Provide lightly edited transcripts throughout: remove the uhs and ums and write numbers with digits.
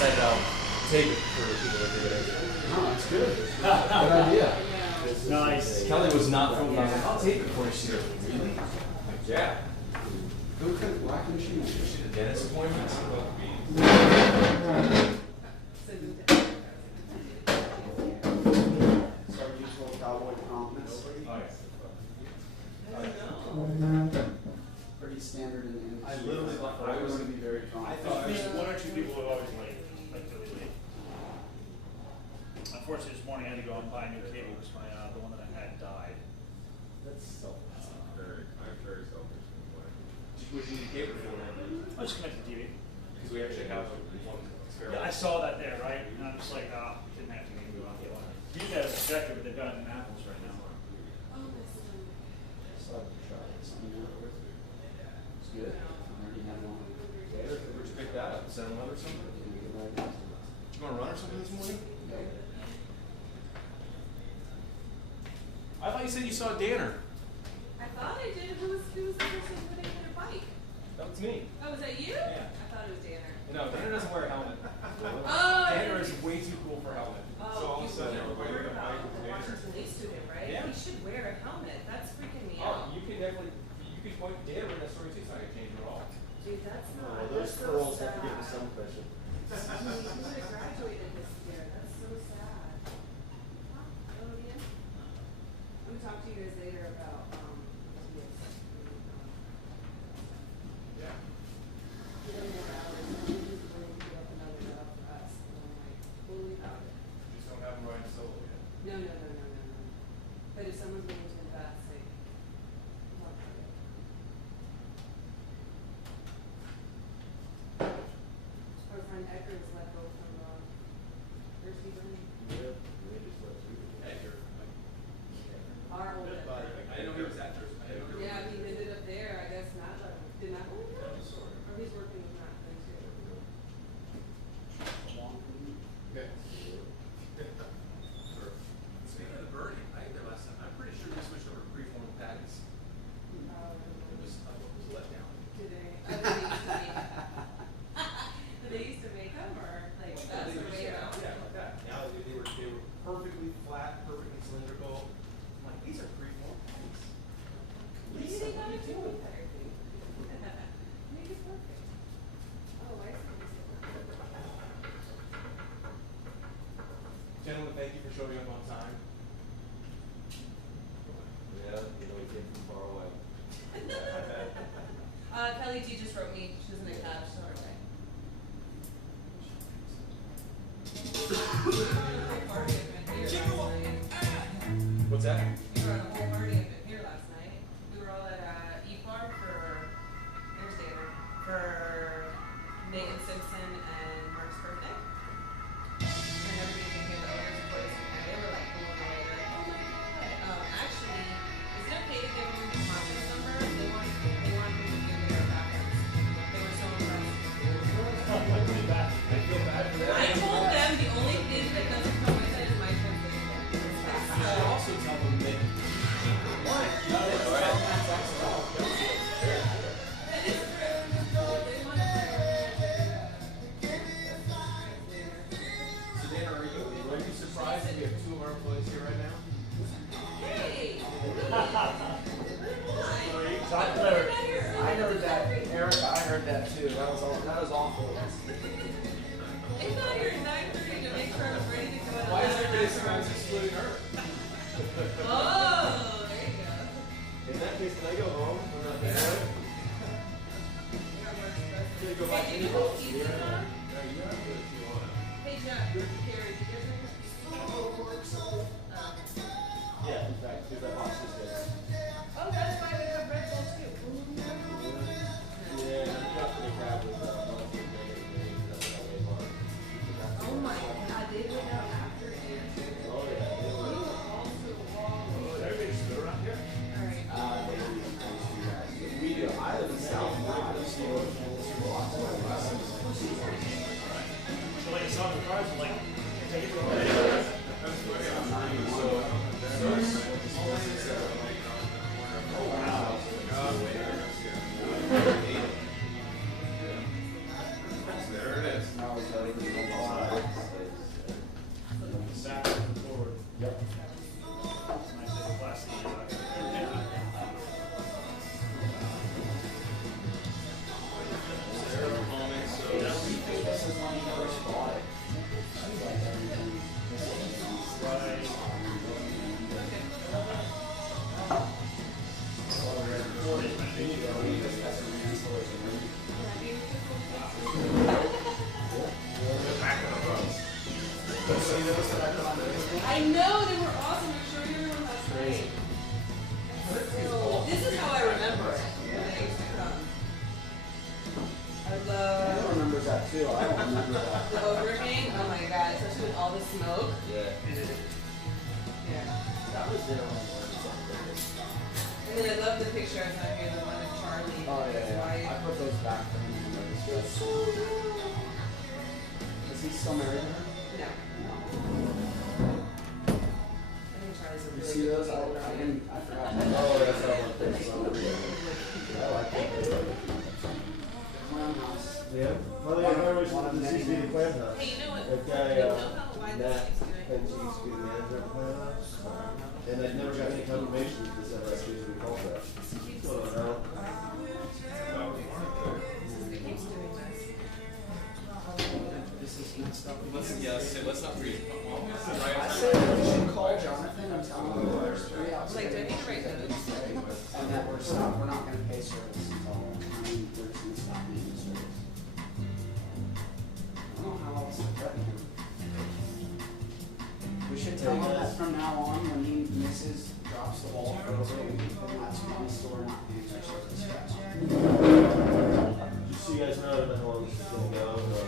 decided I'll tape it for people that do it. Oh, that's good. Good idea. Nice. Kelly was not filming. I was like, I'll tape it for you. She goes, really? Like, yeah. Why couldn't she make She it? did a dentist appointment. So Some useful cowboy compliments. Pretty standard in the industry. I literally thought I was going to be very confident. I thought there's one or two people who are always late, like really late. Unfortunately, this morning I had to go out and buy a new cable because my the one that I had died. that's so. I'm very selfish in a way. What you need cable for? I just connected the TV. Because we actually have one spare. Yeah, I saw that there, right? And I'm just like, didn't have to go out and get one. You can have a projector, but they've got it in Apples right now. It's good. I already had one. Where'd you pick that up? 7-Eleven or something? Did you want to run or something this morning? I thought you said you saw Danner. I thought I did. Who was the person who didn't hit a bike? That was me. Oh, was that you? Yeah. I thought it was Danner. No, Danner doesn't wear a helmet. Oh, Danner is way too cool for a helmet. Oh, So all of a sudden you everybody heard with a about bike with the Danner. Washington police to him, right? Yeah. He should wear a helmet. That's freaking me Oh, out. you can definitely, you can point Danner in that story too, it's not gonna change at all. Dude, that's not. Oh, those that's so curls sad. have to get to some pressure. He would have graduated this year. That's so sad. Hello, Ian. I'm gonna talk to you guys later about yes. Yeah. Get him more hours. He's willing to give up another job for us. And I'm like, holy cow. You just don't have him riding solo yet. No. But if someone's willing to invest, like, talk about it. Our friend Edgar was let go from, where's he going? Yeah, they just went through it. Edgar. Our old Edgar. I didn't know he was actor. I didn't know he was Yeah, he ended up there, I guess Matt let him. Did Matt let him go? Or he's working with Matt then too. Okay. Speaking of the birding, I ate there last time. I'm pretty sure we switched over to preform patties. It was a letdown. Today, did they used to make them, or like, that's the way around? Yeah, like that. Now they were perfectly flat, perfectly cylindrical. I'm like, these are preform patties. Maybe they got it too. Make it perfect. Oh, I see. Gentlemen, thank you for showing up on time. Yeah, you know, he came from far away. Kelly G just wrote me, she's in a cab, she's on her way. What's that? We were on a whole party up here last night. We were all at E-Farm there's David, for Megan Simpson and Mark's birthday. And everybody came to owners and toys, and they were like blown away. They're like, oh my god. Actually, is it okay to give them the contact number? They want him to give me their backgrounds. They were so impressed. I feel bad for that. I told them the only thing that doesn't come with it is my translation. You should also tell them that. What? That is true. They want So Dan, are you surprised that we have 2 of our employees here right now? Hey! Talk clever. I heard that, Erica, I heard that too. That was awful. I got here at 9:30 to make sure I was ready to go. Why is everybody sometimes excluding her? Oh, there you go. In that case, can I go home? I'm not there. Can I go back Hey, in did the you house? put pizza on? No, you have to if you want. Hey, Jeff, Gary, did you guys make this pizza? Yeah, in fact, because I watched this there. Oh, that's why we have red balls too. Yeah, I'm just gonna grab with Melissa and Megan and Megan, that's how they are. Oh my god, they went out after dinner. Oh, yeah. They were all so long. Everybody stood around here. Alright. We do. I live in South Florida, so So like a song of cars, like, take it from There it is. Cowboy Cafe, the whole side. Back and forward. Yep. Nice little classy. This is when he first bought it. Right. I know, they were awesome. I showed you everyone last night. This is how I remember it when they used to come. I I love remember that too. I don't remember that. the overhang. Oh my god, especially with all the smoke. Yeah. Yeah. That was there when we were And then I love the picture I sent you, the one of Charlie. Oh with his yeah, wife. I put those back for him when I was It's so good. Is he still married to her? No. No. I think Charlie's a You really see good those? I people. didn't. I forgot. Oh, that's that one thing. I like that. Clown house. Yeah, well, yeah, I always wanted to see the clam house. Hey, you know what? That guy, You know how wide this Matt, keeps doing? and she used to be the manager of the clam house. And I never got any confirmation that this ever actually was called that. So, no. It keeps doing this. This is messed up. Let's not read. I said we should call Jonathan and tell him that there's 3 Like, do I need to write outstanding those? and that we're not gonna pay service until 9/13 stop paying service. I don't know how else to threaten him. We should tell him that from now on, when he misses, drops the ball for over a week, then that's one store not paying their service. Just so you guys know, I don't know how long this is gonna go,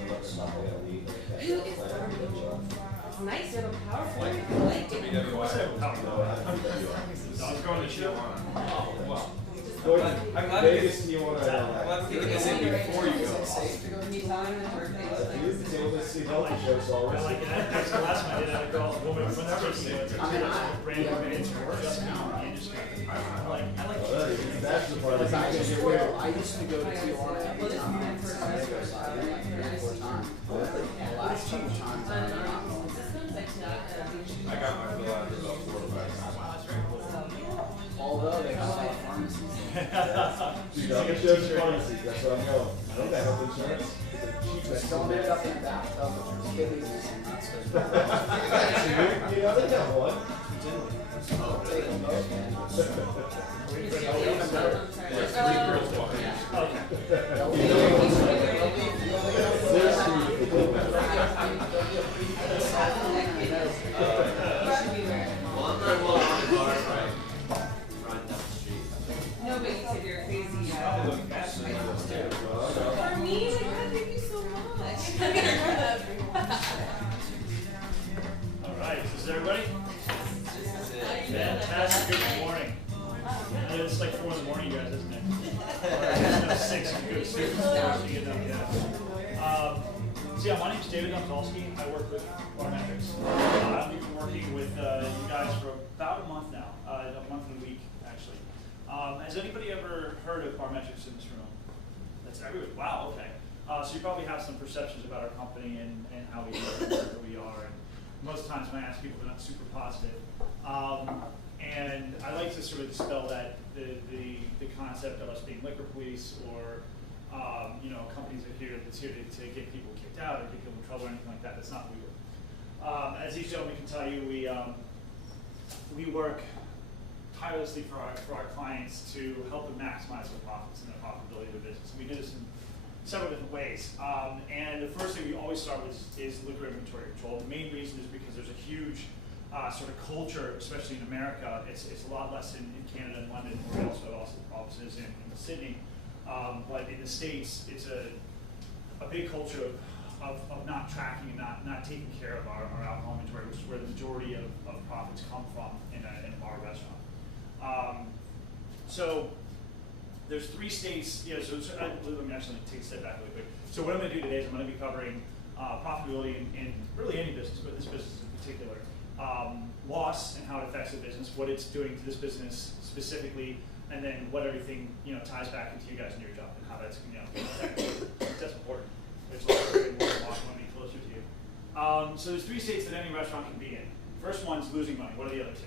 but it's not gonna leave. Who is It's nice to have a powerful one. I like it. What's that? I was going to Tijuana. Oh, wow. I'm glad Vegas, you wanna, I'm glad we get this in before you Is go. it safe to go to Can you tell him his birthday is like you can go see healthy shows I always. like it. That's the last one I did. I called a woman from whenever she went to I mean, brand new yeah, man. it's worse now. I like Oh, that is, that's the part Because I that's used gonna get weird. I used to go to Tijuana every time I went to San Diego, so I went like 3 or 4 times. The last couple times I did not go. systems, like not I got my fill after about 4 or 5 times. Although they got a lot of pharmacies. Dude, healthy shows and pharmacies, that's where I'm going. I don't got health insurance. Just don't end up in a bathtub with your kidneys missing, that's good. You know, they got one. I'll take them both, man. There's 3 girls walking in. Okay. They'll be No, but you said you're crazy. For me, like, God, thank you so much. I'm gonna record that All right. Is everybody? Fantastic. Good morning. It's like 4 in the morning, you guys, isn't it? It's no 6 if you go to sleep. So you get up, yeah. So yeah, my name's David Donkalski. I work with Metrix. I've been working with you guys for about a month now, a month and a week actually. Has anybody ever heard of Metrix in this room? That's everybody. Wow. Okay. So you probably have some perceptions about our company and how we work and who we are. And most times when I ask people, they're not super positive. And I like to sort of dispel that the concept of us being liquor police or companies that's here to get people kicked out or get people in trouble or anything like that. That's not what we do. As these gentlemen can tell you, we work tirelessly for our clients to help them maximize their profits and the profitability of their business. And we do this in several different ways. And the first thing we always start with is liquor inventory control. The main reason is because there's a huge sort of culture, especially in America. It's a lot less in Canada and London, where we also have offices in Sydney. But in the States, it's a big culture of not tracking and not taking care of our alcohol inventory, which is where the majority of profits come from in a bar or restaurant. So there's 3 states. Yeah. So let me actually take a step back really quick. So what I'm going to do today is I'm going to be covering profitability in really any business, but this business in particular. Loss and how it affects the business, what it's doing to this business specifically, and then what everything ties back into you guys and your job and how that's affecting. That's important. There's a lot of very important loss money So there's 3 states that any restaurant can be in. First one's losing money. What are the other 2?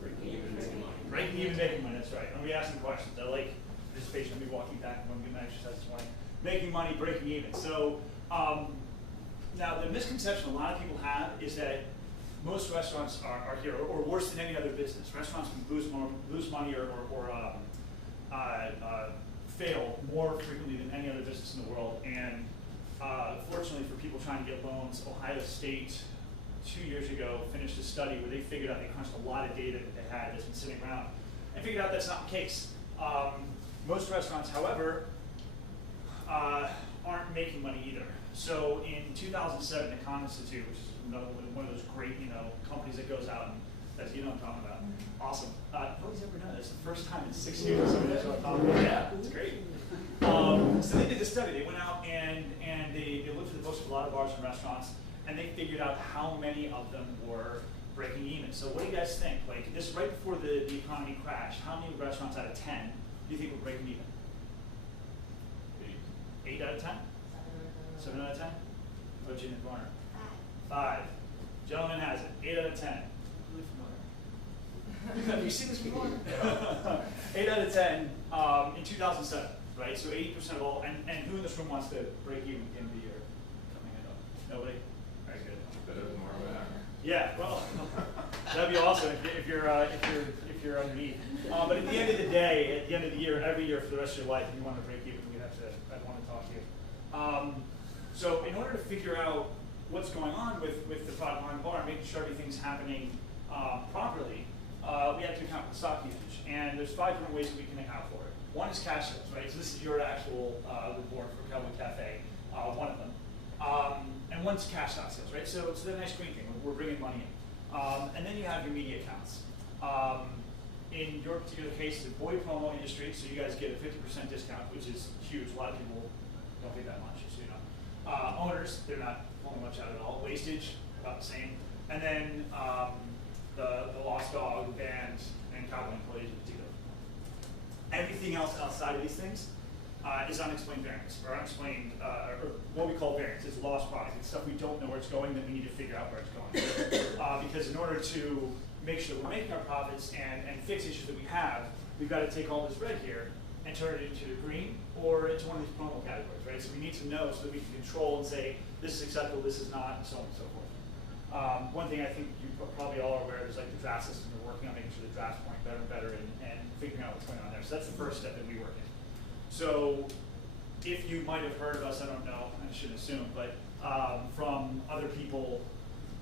Breaking even, making money. Breaking even, making money. That's right. I'm gonna be asking questions. I like participation. I'm gonna be walking back and I'm getting my exercise this morning. Making money, breaking even. So now the misconception a lot of people have is that most restaurants are here, or worse than any other business. Restaurants can lose money or fail more frequently than any other business in the world. And fortunately for people trying to get loans, Ohio State 2 years ago finished a study where they figured out, they crunched a lot of data that they had that's been sitting around, and figured out that's not the case. Most restaurants, however, aren't making money either. So in 2007, the Econ Institute, which is one of those great, companies that goes out and does, you know what I'm talking about. Awesome. Nobody's ever done it. It's the first time in 6 years somebody knows what I'm talking about. Yeah, it's great. So they did this study. They went out and they looked at the books of a lot of bars and restaurants, and they figured out how many of them were breaking even. So what do you guys think? Like this, right before the economy crashed, how many restaurants out of 10 do you think were breaking even? 8 out of 10? 7 out of 10? What'd you in the corner? 5. Gentleman has it. 8 out of 10. Have you seen this before? 8 out of 10 in 2007, right? So 80% of all, and who in this room wants to break even at the end of the year? Coming in, nobody? Very good. Better than more back. Yeah, well, that'd be awesome if you're underneath. But at the end of the day, at the end of the year, every year for the rest of your life, if you want to break even, I'd want to talk to you. So in order to figure out what's going on with the product line bar, making sure everything's happening properly, we have to account for the stock usage. And there's 5 different ways that we can account for it. One is cash sales, right? So this is your actual report for Cowboy Cafe, one of them. And one's cash stock sales, right? So it's the nice green thing. We're bringing money in. And then you have your media accounts. In your particular case, it's a boy promo industry, so you guys get a 50% discount, which is huge. A lot of people don't pay that much, so you know. Owners, they're not pulling much out at all. Wastage, about the same. And then the Lost Dog, band, and Cowboy employees in particular. Everything else outside of these things is unexplained variance, or unexplained, or what we call variance. It's lost product. It's stuff we don't know where it's going that we need to figure out where it's going. Because in order to make sure that we're making our profits and fix issues that we have, we've got to take all this red here and turn it into green or into one of these promo categories, right? So we need to know so that we can control and say, this is acceptable, this is not, and so on and so forth. One thing I think you probably all are aware of is like the draft system. We're working on making sure the draft's going better and better and figuring out what's going on there. So that's the first step that we work in. So if you might have heard of us, I don't know, I shouldn't assume, but from other people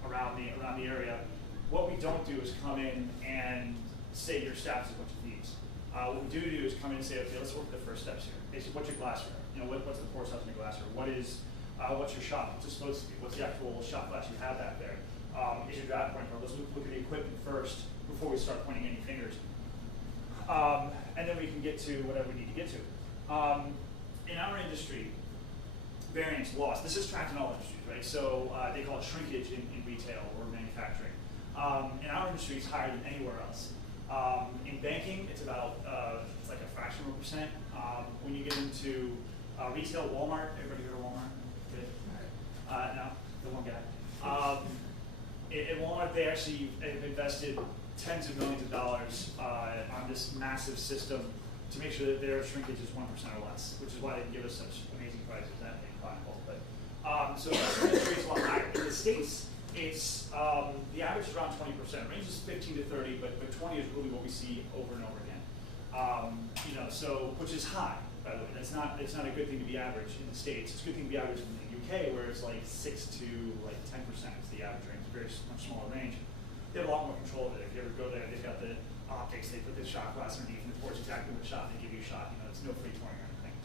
around the area, what we don't do is come in and say your staff is a bunch of thieves. What we do is come in and say, okay, let's work the first steps here. Basically, what's your glassware? What's the pour size in your glassware? What's your shot? What's it supposed to be? What's the actual shot glass you have back there? Is your draft pointer? Let's look at the equipment first before we start pointing any fingers. And then we can get to whatever we need to get to. In our industry, variance loss, this is tracked in all industries, right? So they call it shrinkage in retail or manufacturing. In our industry, it's higher than anywhere else. In banking, it's about it's like a fraction of a percent. When you get into retail, Walmart, everybody heard of Walmart? Good. No, the one guy. At Walmart, they actually have invested tens of millions of dollars on this massive system to make sure that their shrinkage is 1% or less, which is why they can give us such amazing prices that they find. But so the industry is a lot higher. In the States, it's the average is around 20%. Range is 15 to 30, but 20 is really what we see over and over again. So which is high, by the way. It's not a good thing to be average in the States. It's a good thing to be average in the UK, where it's like 6 to like 10% is the average range. It's a very much smaller range. They have a lot more control of it. If you ever go there, they've got the optics. They put the shot glass underneath, and it pours exactly what shot. They give you a shot. It's no free touring or anything.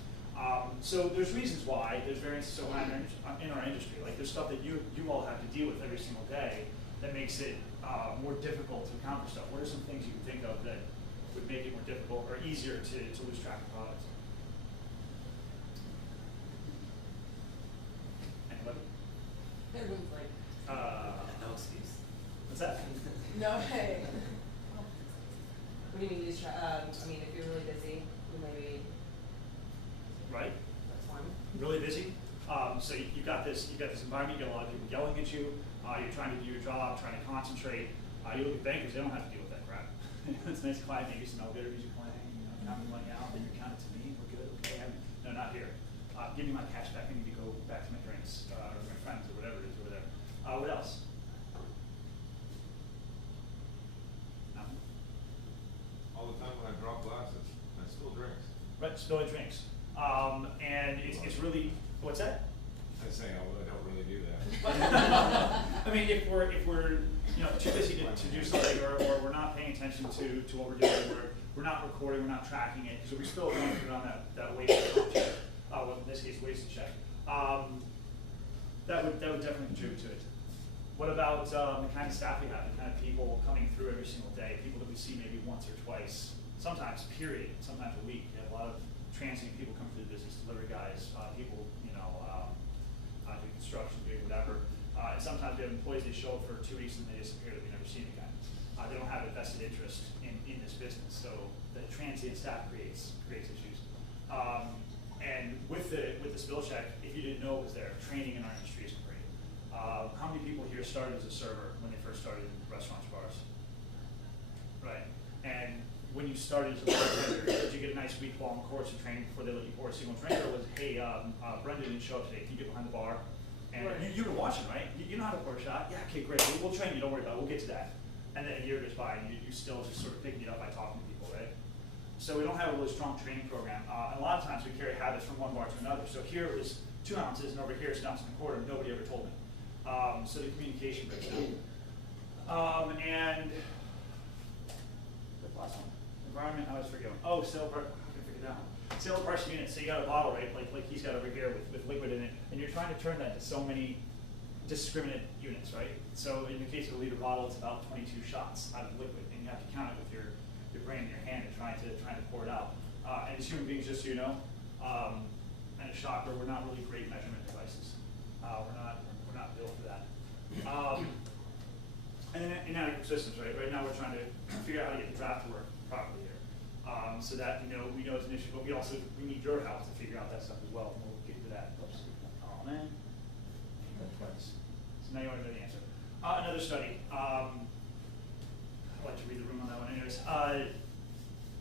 So there's reasons why there's variances so high in our industry. Like there's stuff that you all have to deal with every single day that makes it more difficult to account for stuff. What are some things you can think of that would make it more difficult or easier to lose track of products? Anybody? Everyone's like, No excuse. What's that? no way. What do you mean use if you're really busy, maybe Right? that's one. Really busy. So you've got got this environment, you got a lot of people yelling at you, you're trying to do your job, trying to concentrate. You look at bankers, they don't have to deal with that crap. It's a nice client, maybe some elevator music playing, you know, counting money out, then you count it to me, we're good, okay. No, not here. Give me my cash back, I need to go back to my drinks, or my friends, or whatever it is over there. What else? Nothing? All the time when I drop glasses, I spill drinks. Right, spilling drinks. And it's really, what's that? I say I don't really do that. I mean, if we're you know too busy to do something, or we're not paying attention to what we're doing, we're not recording, we're not tracking it, so we still want to put on that wasted check. Well, in this case, wasted check. That would definitely contribute to it. What about the kind of staff we have, the kind of people coming through every single day, people that we see maybe once or twice, sometimes period, sometimes a week. We have a lot of transient people come through the business, delivery guys, people, you know, do construction, do whatever. And sometimes we have employees that show up for 2 weeks and they disappear that we never see them again. They don't have a vested interest in this business, so the transient staff creates issues. And with the spill check, if you didn't know it was there, training in our industry isn't great. How many people here started as a server when they first started in restaurants, bars? Right. And when you started as a bartender, did you get a nice week-long course of training before they let you pour a single drink, or was, hey, Brendan didn't show up today, can you get behind the bar? And you were watching, right? You know how to pour a shot? Yeah, okay, great, we'll train you, don't worry about it, we'll get to that. And then a year goes by and you still just sort of picking it up by talking to people, right? So we don't have a really strong training program. And a lot of times we carry habits from one bar to another. So here it was 2 ounces and over here it's 1.25 ounces, nobody ever told me. So the communication breaks down. And the last one. Environment, I always forget. Oh, sale price, how can I figure that one? Sale price unit, so you got a bottle, right, like he's got over here with liquid in it, and you're trying to turn that into so many discriminate units, right? So in the case of a liter bottle, it's about 22 shots out of liquid, and you have to count it with your brain in your hand and trying to pour it out. And as human beings, just so you know, and a shocker, we're not really great measurement devices. We're not built for that. And then inadequate systems, right? Right now we're trying to figure out how to get the draft to work properly here. So that we know it's an issue, but we need your help to figure out that stuff as well. And we'll get to that. Oops. Oh man, twice. So now you want to know the answer. Another study. I'd like to read the room on that one, anyways.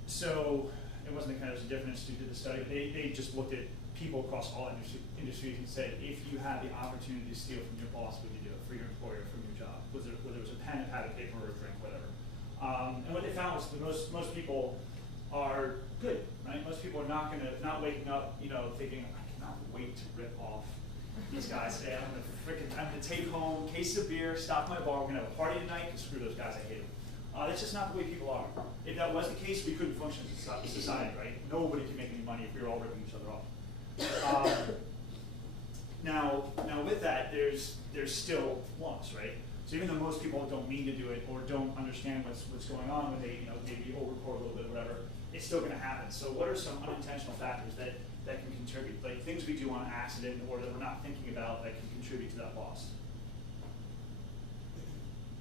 So it wasn't the kind of difference to do the study. They just looked at people across all industries and said, if you had the opportunity to steal from your boss, would you do it for your employer, from your job? Whether it was a pen, a pad of paper, or a drink, whatever. And what they found was that most people are good, right? Most people are not waking up, thinking, I cannot wait to rip off these guys today. I'm gonna take home a case of beer, stop my bar, we're gonna have a party tonight, and screw those guys, I hate them. That's just not the way people are. If that was the case, we couldn't function as a society, right? Nobody can make any money if we were all ripping each other off. Now with that, there's still flaws, right? So even though most people don't mean to do it or don't understand what's going on when they maybe overpour a little bit or whatever, it's still going to happen. So what are some unintentional factors that can contribute, like things we do on accident or that we're not thinking about that can contribute to that loss?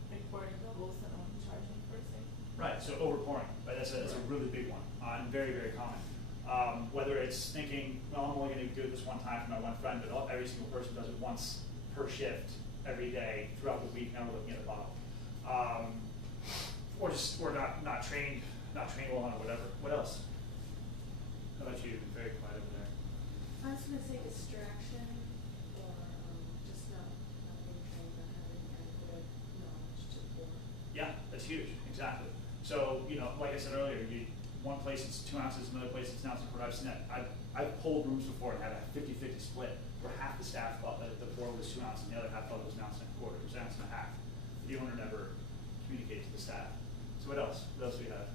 Like pouring doubles and only charging for a thing. Right, so overpouring, right? That's a really big one and very, very common. Whether it's thinking, well, I'm only going to do this one time for my one friend, but every single person does it once per shift every day throughout the week. Now we're looking at a bottle, or not trained well on it, whatever. What else? How about you? Very quiet over there. I was going to say distraction or just not being trained on having adequate knowledge to pour. Yeah, that's huge. Exactly. So like I said earlier, one place it's 2 ounces, another place it's 1 ounce and a quarter. I've seen that. I've pulled rooms before and had a 50-50 split where half the staff thought that the pour was 2 ounces and the other half thought it was 1 ounce and a quarter. It was 1 ounce and a half. The owner never communicated to the staff. So what else? What else do we have?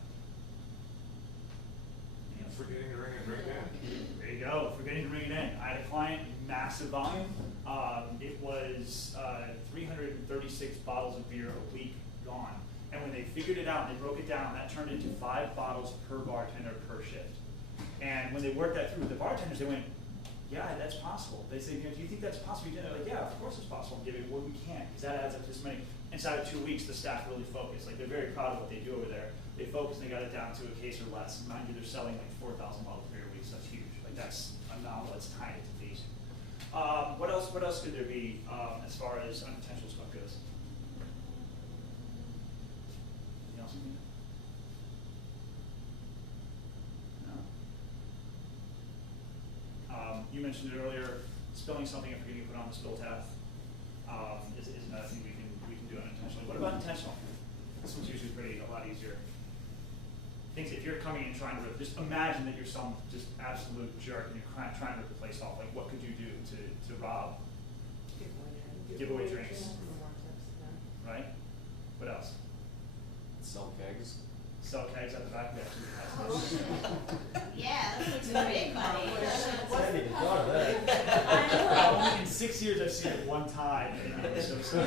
Forgetting to ring it right in. There you go, forgetting to ring it in. I had a client, massive volume. It was 336 bottles of beer a week gone. And when they figured it out and they broke it down, that turned into 5 bottles per bartender per shift. And when they worked that through with the bartenders, they went, yeah, that's possible. They say, do you think that's possible? They're like, yeah, of course it's possible. Give it what we can, because that adds up to this many. Inside of 2 weeks, the staff really focused. Like, they're very proud of what they do over there. They focused and they got it down to a case or less. Mind you, they're selling like 4,000 bottles of beer a week, so that's huge. Like, that's phenomenal. It's tiny, it's amazing. What else could there be as far as unintentional stuff goes? Anything else? No. You mentioned it earlier. Spilling something and forgetting to put on the spill tab is another thing we can do unintentionally. What about intentional? This one's usually a lot easier. Things if you're coming in trying to rip, just imagine that you're some just absolute jerk and you're trying to rip the place off. Like, what could you do to rob? Give away drinks. Right? What else? Sell kegs. Sell kegs at the back. Yeah, that's what's big money. I need to thought of that. Only in 6 years I've seen it one time. And it was so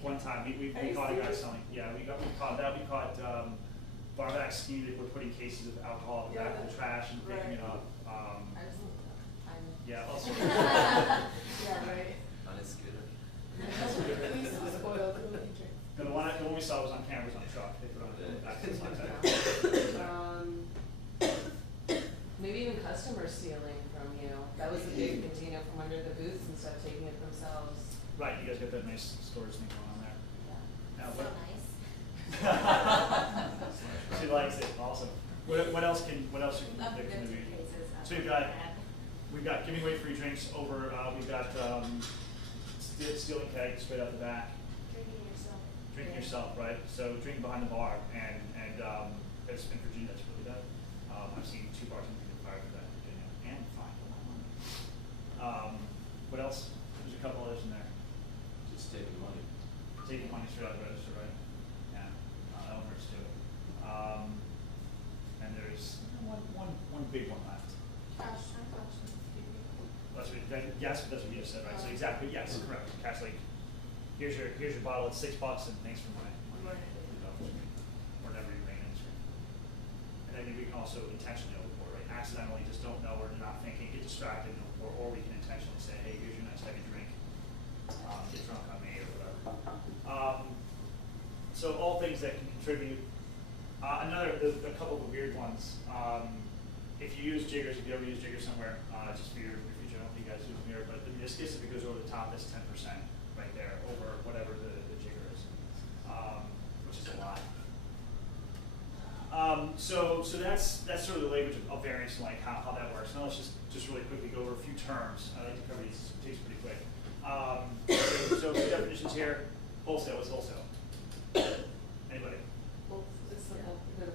one time we caught a guy selling. Yeah, we caught that. We caught Barback ski that were putting cases of alcohol in the back of the trash and picking it up. Yeah. Also, Yeah, right. On his scooter. the one we saw was on camera, was on a truck. They put it on the back of the contact. Maybe even customers stealing from you. That was a big thing, from under the booths and stuff, taking it themselves. Right, you guys got that nice storage thing going on there. Now, So what, nice. she likes it. Awesome. What else can there can be? So we've got giving away free drinks over. We've got stealing kegs straight out the back. Drinking yourself, right? So drinking behind the bar, and in Virginia that's really bad. I've seen 2 bartenders get fired for that in Virginia, and fined a lot of money. What else? There's a couple others in there. Just taking money. Taking money straight out of the register, right? Yeah, that one hurts too. And there's one big one left. Cash, That's what, yes, but that's what you just said, right? So exactly, yes, correct. Cash, like, here's your bottle, it's $6, and thanks for money. Or never you bring in the screen. And then we can also intentionally overpour, right? Accidentally, just don't know or not thinking, get distracted, or we can intentionally say, hey, here's your nice heavy drink. Get drunk on me or whatever. So all things that can contribute. A couple of weird ones. If you use jiggers, if you ever use jiggers somewhere, just for your future, I don't think you guys use them here, but the meniscus, if it goes over the top, that's 10% right there over whatever the jigger is, which is a lot. So that's sort of the language of variance and like how that works. Now let's just really quickly go over a few terms. I like to cover these pretty quick. So two definitions here. Wholesale is wholesale. Anybody? Well, it's the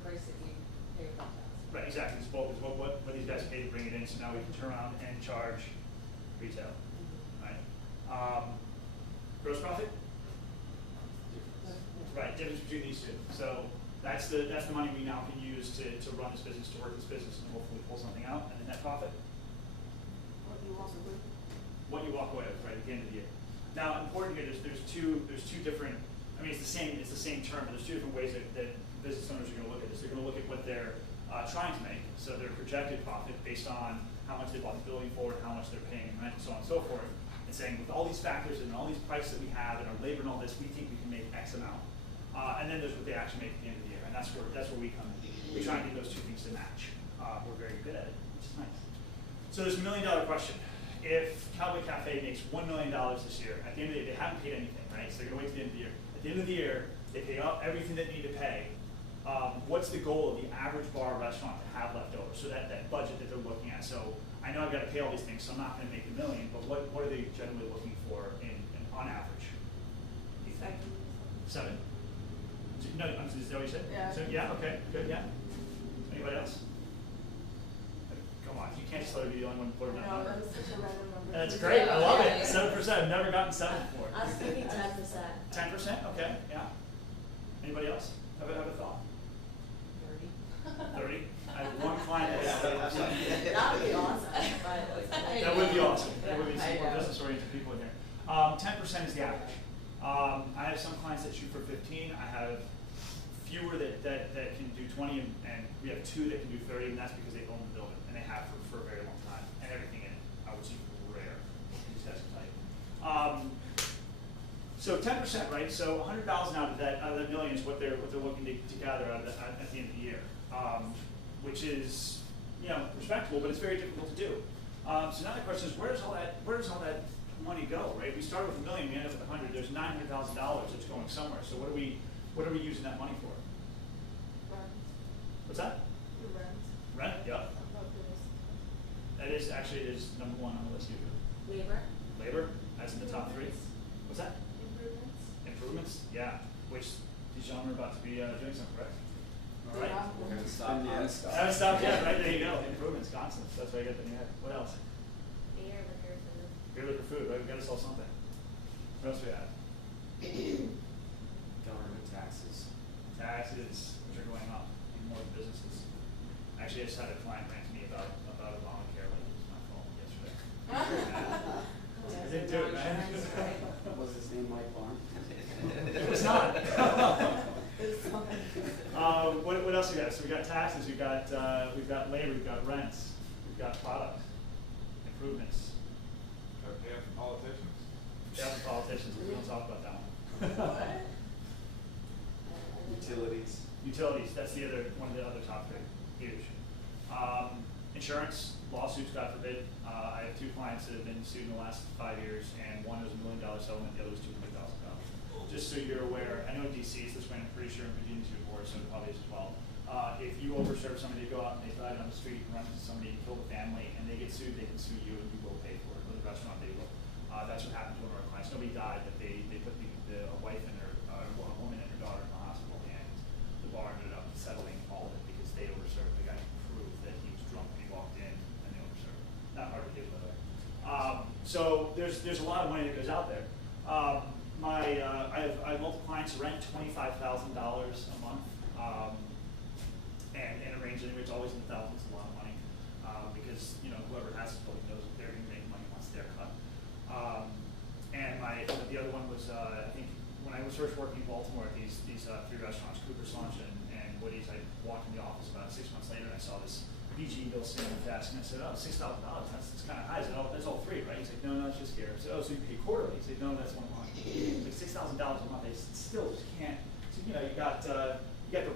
price that you pay with that tax. Right, exactly. It's bulk is what these guys pay to bring it in, so now we can turn around and charge retail. Right? Gross profit? Right, difference between these two. So that's the money we now can use to run this business, to work this business, and hopefully pull something out, and the net profit. What you walk away with, right, at the end of the year. Now, important here, there's two different. I mean, it's the same term, but there's 2 different ways that business owners are going to look at this. They're going to look at what they're trying to make, so their projected profit based on how much they bought the building for, and how much they're paying in rent, and so on and so forth. And saying, with all these factors and all these prices that we have, and our labor and all this, we think we can make X amount. And then there's what they actually make at the end of the year, and that's where we come in. We try and get those 2 things to match. We're very good at it, which is nice. So there's a $1 million question. If Cowboy Cafe makes $1 million this year, at the end of the day, they haven't paid anything, right? So they're going to wait to the end of the year. At the end of the year, they pay up everything they need to pay. What's the goal of the average bar or restaurant to have left over? So that budget that they're looking at. So I know I've got to pay all these things, so I'm not going to make $1 million, but what are they generally looking for on average? 7? No, is that what you said? Yeah. So, yeah, okay, good, yeah. Anybody else? Come on, you can't just let her be the only one to put it down. That's great, I love it. 7%, I've never gotten 7 before. I was thinking 10%. 10%, okay, yeah. Anybody else? Have a thought? 30? I have one client that has 30%. That would be awesome. That would be awesome. There would be some more business-oriented people in here. 10% is the average. I have some clients that shoot for 15. I have fewer that can do 20, and we have 2 that can do 30, and that's because they own the building, and they have for a very long time, and everything in it. I would say rare. These guys are tight. So 10%, right? So 100,000 out of that $1 million is what they're looking to gather out of at the end of the year, which is respectable, but it's very difficult to do. So now the question is, where does all that money go, right? We started with $1 million, we ended up with 100. There's $900,000 that's going somewhere. So what are we using that money for? Rent. What's that? The rent. Rent? Yeah. About this. That is actually it is number one on the list here. Labor. Labor, that's in the top 3. What's that? Improvements. Improvements? Yeah. Which these gentlemen are about to be doing something, correct? All right. Yeah. We're gonna stop Yeah. on stuff. Haven't stopped yet, right? There you go. Improvements, constant. That's what I get in your head. What else? Beer, liquor, food. Beer, liquor, food, right? We gotta sell something. What else we have? Government taxes. Taxes, which are going up in more businesses. Actually, I just had a client rant to me about Obamacare, like it was my fault yesterday. I didn't do it, man. Was his name Mike Barn? It was not. What else we got? So we got taxes, we've got labor, we've got rents, we've got product, improvements. Gotta pay up for politicians. Yeah, for politicians, we don't talk about that one. Utilities. Utilities, that's the other one of the other top 3, huge. Insurance, lawsuits, God forbid. I have 2 clients that have been sued in the last 5 years, and one was $1 million settlement, the other was $200,000. Just so you're aware, I know DC is this way, I'm pretty sure in Virginia's report, so it probably is as well. If you overserve somebody, they go out and they drive down the street and run into somebody and kill the family, and they get sued, they can sue you and you will pay for it, or the restaurant they will. That's what happened to one of our clients. Nobody died, but they put the wife and her, a woman and her daughter in the hospital, and the bar ended up settling all of it because they overserved. The guy could prove that he was drunk when he walked in, and they overserved. Not hard to do, by the way. So there's a lot of money that goes out there. I have multiple clients who rent $25,000 a month, and a range anyway. It's always in the thousands, a lot of money, because whoever has the building knows that they're going to make money once they're cut. And the other one was I think when I was first working in Baltimore at these 3 restaurants, Cooper's Lunch and Woody's. I walked in the office about 6 months later and I saw this BG bill sitting on the desk, and I said, "Oh, $6,000. That's kind of high." I said, "Oh, that's all 3, right?" He's like, "No, it's just here." I said, "Oh, so you pay quarterly?" He said, "No, that's one month." It's like $6,000 a month. They still just can't. So you got the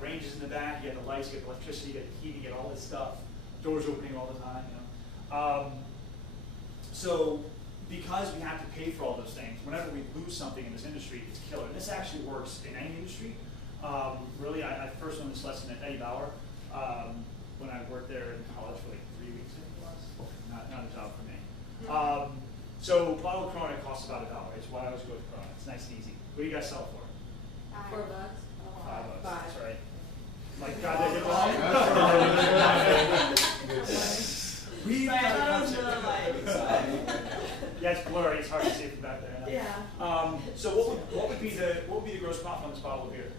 ranges in the back, you got the lights, you got the electricity, you got the heating, you got all this stuff. Doors opening all the time. So because we have to pay for all those things, whenever we lose something in this industry, it's killer. And this actually works in any industry. Really, I first learned this lesson at Eddie Bauer. When I worked there in college for like 3 weeks, I think it was. Not a job for me. So bottle of Corona costs about $1. It's why I always go with Corona. It's nice and easy. What do you guys sell it for? $4. $5. Five. That's right. My God, they did wrong. We got a concept. Yeah, it's blurry. It's hard to see from back there. I know. Yeah. So what would be the gross profit on this bottle of beer?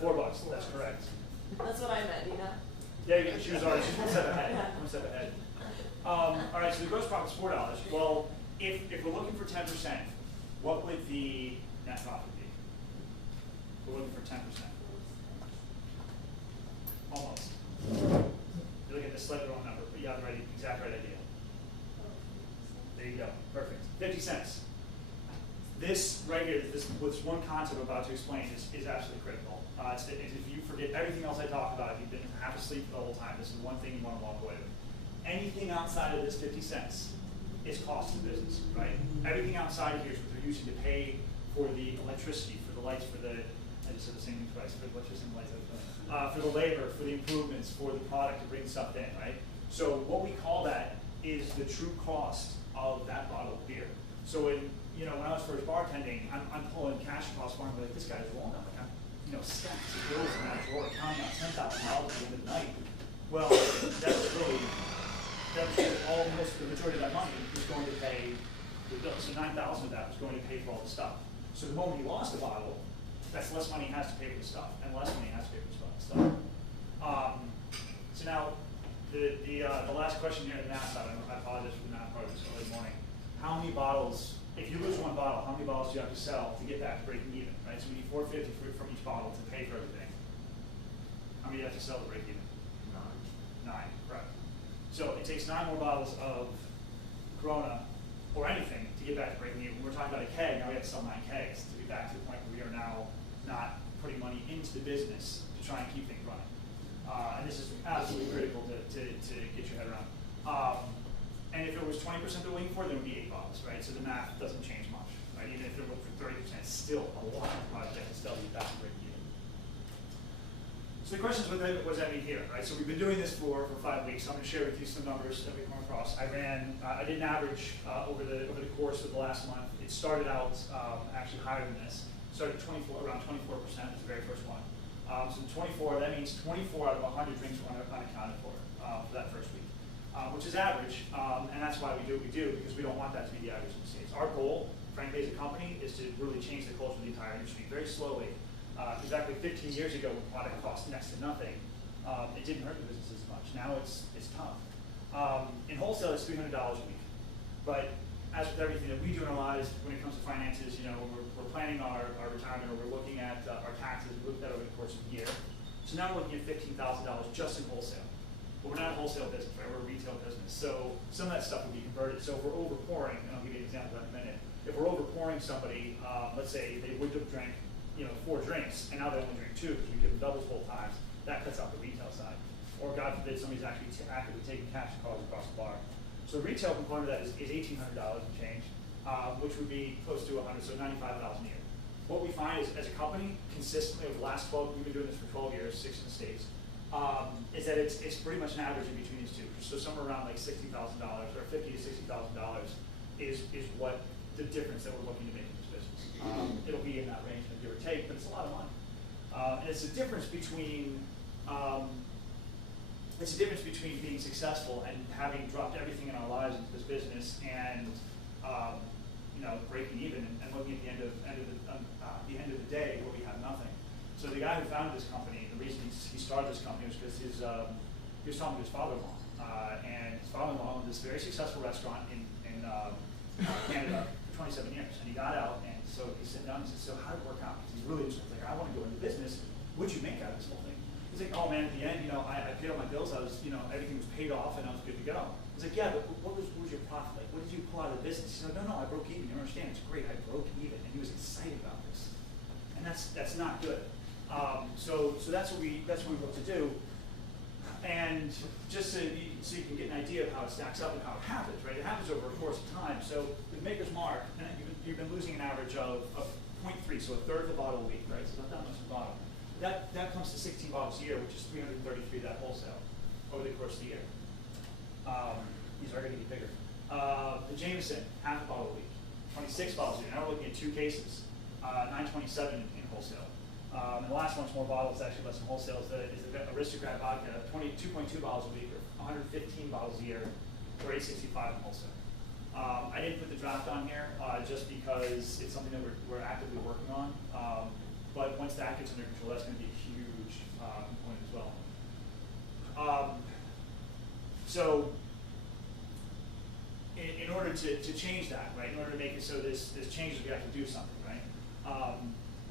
$4. That's correct. That's what I meant, you know? Yeah, she was already, she's one step ahead. One step ahead. All right, so the gross profit's $4. Well, if we're looking for 10%, what would the net profit be? We're looking for 10%. Almost. You're looking at the slightly wrong number, but you have the exact right idea. There you go. Perfect. 50 cents. This right here, this one concept I'm about to explain is absolutely critical. If you forget everything else I talk about, if you've been half asleep the whole time, this is one thing you want to walk away with. Anything outside of this 50 cents is cost to the business, right? Everything outside of here is what they're using to pay for the electricity, for the lights, I just said the same thing twice, for the electricity and lights, for the labor, for the improvements, for the product to bring stuff in, right? So what we call that is the true cost of that bottle of beer. So when I was first bartending, I'm pulling cash across the bar and I'm like, this guy's wrong. I'm like, stacks of bills in that drawer, counting out $10,000 at the end of the night. Well, that was almost the majority of that money was going to pay the bill. So $9,000 of that was going to pay for all the stuff. So the moment he lost a bottle, that's less money he has to pay for the stuff, and less money he has to pay for the stuff. So now, the last question here in the math side, I apologize for the math part of this early morning. How many bottles, if you lose one bottle, how many bottles do you have to sell to get back to breaking even, right? So we need $4.50 from each bottle to pay for everything. How many do you have to sell to break even? 9, correct. So it takes 9 more bottles of Corona or anything to get back to breaking even. We're talking about a keg, now we have to sell 9 kegs to get back to the point where we are now not putting money into the business to try and keep things running. And this is absolutely critical to get your head around. And if it was 20% they're waiting for, then it would be 8 bottles, right? So the math doesn't change much, right? Even if they're looking for 30%, it's still a lot of product that can still be back and break even. So the question is, what does that mean here, right? So we've been doing this for 5 weeks. So I'm going to share with you some numbers that we come across. I did an average over the course of the last month. It started out actually higher than this. Started around 24%, was the very first one. So 24, that means 24 out of 100 drinks were unaccounted for that first week, which is average, and that's why we do what we do, because we don't want that to be the average in the States. Our goal, frankly, as a company, is to really change the culture of the entire industry very slowly. Exactly 15 years ago, when product cost next to nothing, it didn't hurt the business as much. Now it's tough. In wholesale, it's $300 a week. But as with everything that we do in our lives, when it comes to finances, you know, when we're planning our retirement, or we're looking at our taxes, we look at that over the course of the year. So now we're looking at $15,000 just in wholesale. But we're not a wholesale business, right? We're a retail business. So some of that stuff will be converted. So if we're overpouring, and I'll give you an example in a minute. If we're overpouring somebody, let's say they would have drank, 4 drinks, and now they only drink 2 because we give them doubles both times, that cuts out the retail side. Or God forbid, somebody's actually actively taking cash calls across the bar. So the retail component of that is $1,800 and change, which would be close to 100, so $95,000 a year. What we find is, as a company, consistently over the last 12, we've been doing this for 12 years, 6 in the States, is that it's pretty much an average in between these two. So somewhere around like $60,000 or $50,000 to $60,000 is what the difference that we're looking to make in this business. It'll be in that range, give or take, but it's a lot of money. And it's a difference between being successful and having dropped everything in our lives into this business and breaking even and looking at the end of the day where we have nothing. So the guy who founded this company, the reason he started this company was because he was talking to his father-in-law, and his father-in-law owned this very successful restaurant in Canada for 27 years, and he got out, and so he sat down and said, "So how did it work out?" Because he's really interested. Like, I want to go into business. What'd you make out of this whole thing? He's like, "Oh man, at the end, I paid all my bills. I was, everything was paid off, and I was good to go." He's like, "Yeah, but what was your profit? Like, what did you pull out of the business?" He said, "No, I broke even. You don't understand? It's great. I broke even." And he was excited about this, and that's not good. So that's what we look to do, and just so you can get an idea of how it stacks up and how it happens, right? It happens over a course of time. So with Maker's Mark, and you've been losing an average of 0.3, so a third of the bottle a week, right? So not that much of a bottle. That comes to 16 bottles a year, which is 333 that wholesale over the course of the year. These are going to get bigger. The Jameson, half a bottle a week, 26 bottles a year. Now we're looking at 2 cases, 927 in wholesale. And the last one's more bottles, actually less than wholesale, is the Aristocrat Vodka, 22.2 bottles a week, or 115 bottles a year, or 865 in wholesale. I didn't put the draft on here just because it's something that we're actively working on. But once that gets under control, that's going to be a huge component as well. So in order to change that, right, in order to make it so this changes, we have to do something, right?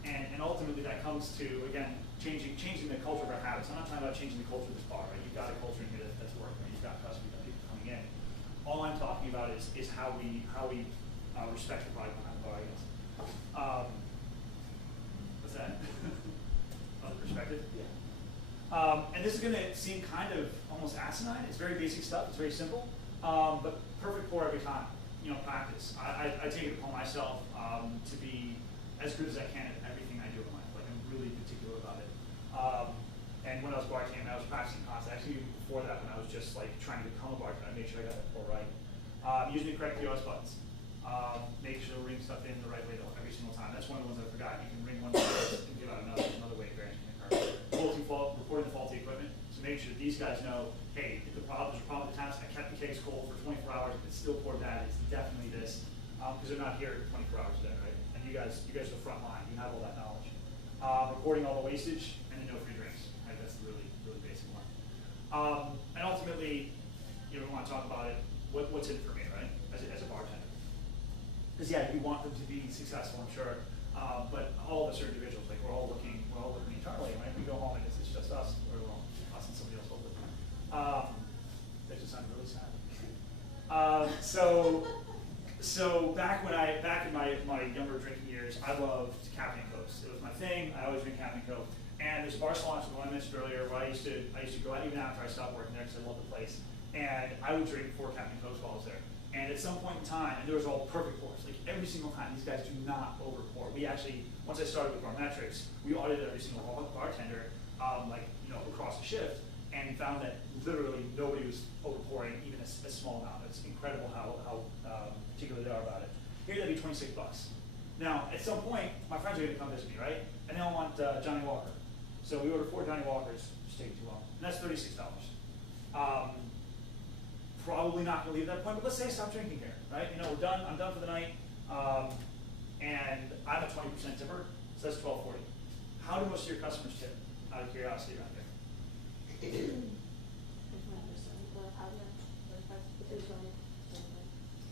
And ultimately that comes to, again, changing the culture of our habits. I'm not talking about changing the culture of this bar, right? You've got a culture in here that's working, right? You've got customers, you've got people coming in. All I'm talking about is how we respect the product behind the bar, I guess. What's that? Other perspective? Yeah. And this is going to seem kind of almost asinine. It's very basic stuff. It's very simple, but perfect pour every time. Practice. I take it upon myself to be as good as I can at everything I do in life. Like, I'm really particular about it. And when I was bartending, I was practicing constantly. Actually, even before that, when I was just like trying to become a bartender, I made sure I got that pour right. Using the correct POS buttons. Make sure to ring stuff in the right way every single time. That's one of the ones I forgot. You can ring one way and give out another way variance can occur. Reporting the faulty equipment. So make sure these guys know, hey, if there's a problem with the taps, I kept the kegs cold for 24 hours, if it's still poured bad, it's definitely this. Because they're not here 24 hours a day, right? And you guys are the front line. You have all that knowledge. Reporting all the wastage and the no free drinks. Right? That's the really, really basic one. And ultimately, we want to talk about it. What's in it for me, right? As a bartender. Because yeah, you want them to be successful, I'm sure. But all of us are individuals. Like we're all looking internally, right? We go home and it's just us, or us and somebody else hopefully. That just sounded really sad. So back in my younger drinking years, I loved Captain Cokes. It was my thing. I always drink Captain Coke. And there's a bar salon, the one I mentioned earlier, where I used to go out even after I stopped working there because I love the place. And I would drink 4 Captain Cokes while I was there. And at some point in time, and there was all perfect pours, like every single time, these guys do not over pour. We actually, once I started with our Metrix, we audited every single bartender, across the shift, and found that literally nobody was over pouring even a small amount. It's incredible how particular they are about it. Here that'd be $26. Now, at some point, my friends are gonna come visit me, right? And they all want Johnny Walker. So we ordered 4 Johnny Walkers, just taking too long. And that's $36. Probably not gonna leave at that point, but let's say I stop drinking here, right? You know, we're done, I'm done for the night, and I'm a 20% tipper, so that's $12.40. How do most of your customers tip, out of curiosity around here?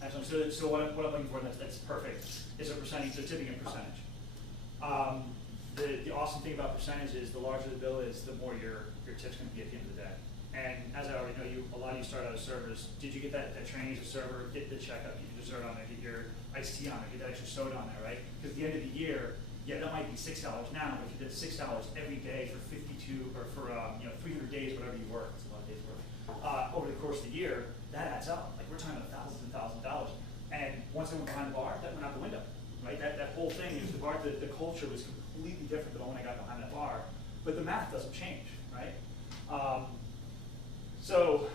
Excellent. So what I'm looking for, that's perfect, is a percentage, so tipping a percentage. The awesome thing about percentage is the larger the bill is, the more your tip's going to be at the end of the day. And as I already know, a lot of you start out as servers. Did you get that training as a server? Get the checkup, get your dessert on there, get your iced tea on there, get that extra soda on there, right? Because at the end of the year, yeah, that might be $6 now, but if you did $6 every day for 52 or for 300 days, whatever you work, it's a lot of days work. Over the course of the year, that adds up. Like we're talking about thousands and thousands of dollars. And once I went behind the bar, that went out the window, right? That whole thing is the culture was completely different than when I got behind that bar, but the math doesn't change, right? So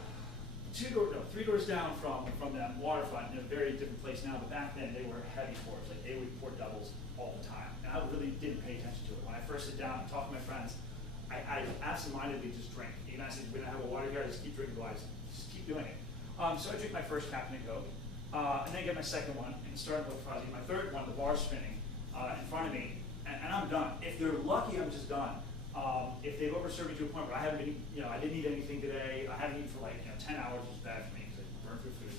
3 doors down from them, Waterfront, in a very different place now, but back then they were heavy pours. Like they would pour doubles all the time. And I really didn't pay attention to it. When I first sit down and talk to my friends, I absentmindedly just drink. Even I said, we're gonna have a water here, I just keep drinking wise, just keep doing it. So I drink my first Captain Coke, and then I get my second one, and starting with fuzzy. My third one, the bar's spinning in front of me, and I'm done. If they're lucky, I'm just done. If they've overserved me to a point where I haven't been, I didn't eat anything today, I haven't eaten for 10 hours, which is bad for me because I burn through food.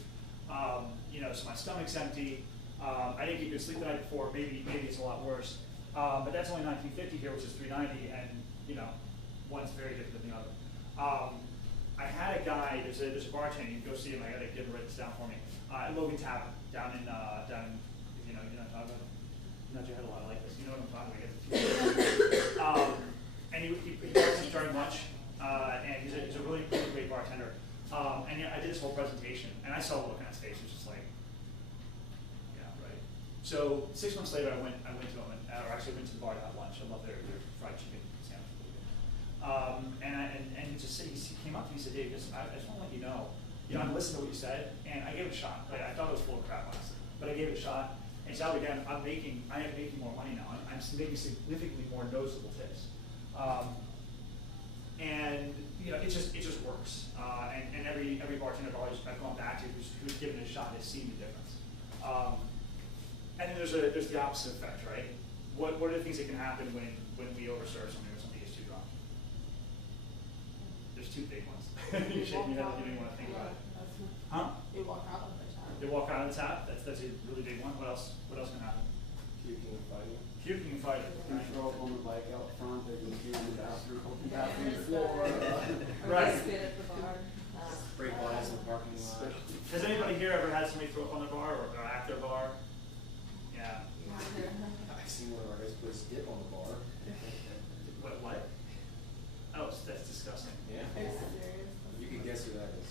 So my stomach's empty. I didn't get good sleep the night before. Maybe it's a lot worse. But that's only $19.50 here, which is $3.90, and one's very different than the other. I had a guy. There's a bartender. You can go see him. I got to get him to write this down for me. Logan Tavern down in if you know what I'm talking about. Nod your head a lot. I like this. You know what I'm talking about. And he bartends during lunch, and he's a really great bartender. And I did this whole presentation, and I saw the look on his face. It was just like, yeah, right. So 6 months later, I went to him, or actually went to the bar to have lunch. I love their fried chicken sandwich. And he came up to me and said, Dave, I just want to let you know, I listened to what you said, and I gave it a shot. Right? I thought it was full of crap, honestly, but I gave it a shot. And so again, I am making more money now. I'm making significantly more noticeable tips. And it just works. And every bartender I've gone back to who's given it a shot has seen the difference. And then there's the opposite effect, right? What are the things that can happen when we overserve something or something is too drunk? There's 2 big ones. You're shaking your head, you don't even want to think about it. Huh? They walk out of the tap. They walk out of the tap. That's a really big one. What else can happen? Puking and fighting. Puking and fighting. You throw up on the bike out front, they can pee on the bathroom floor. Right. Spit at the bar. Break glass in the parking lot. Has anybody here ever had somebody throw up on their bar or at their bar? Yeah. I seen one of our guys put a dip on the bar. What? Oh, that's disgusting. Yeah. You can guess who that is.